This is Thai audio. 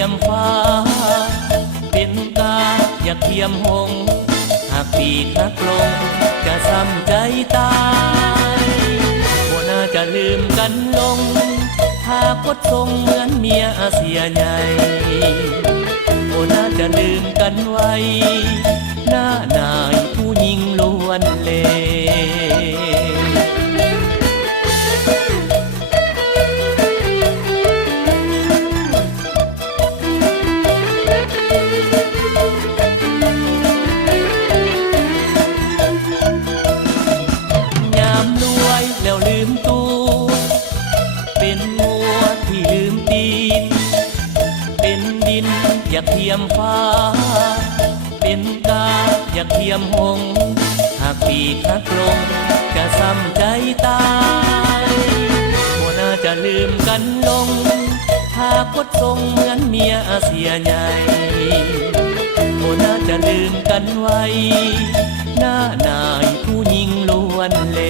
ยมฟ้าเป็นกาอย่าเทียมหงหากปีกหักลงจะซ้ำใจตายบ่น่าจะลืมกันลงถ้าพดทรงเหมือนเมียอาเซียใหญ่บ่น่าจะลืมกันไว้หน้านายผู้หญิงล้วนเล่แล้วลืมตัวเป็นงัวที่ลืมตีนเป็นดินอยากเทียมฟ้าเป็นกาอยากเทียมหงหากปีกหักลงจะซ้ำใจตายบ่น่าจะลืมกันลงถ้าพดทรงเหมือนเมียอาเซียใหญ่บ่น่าจะลืมกันไว้หน้านายผู้หญิงล้วนเล่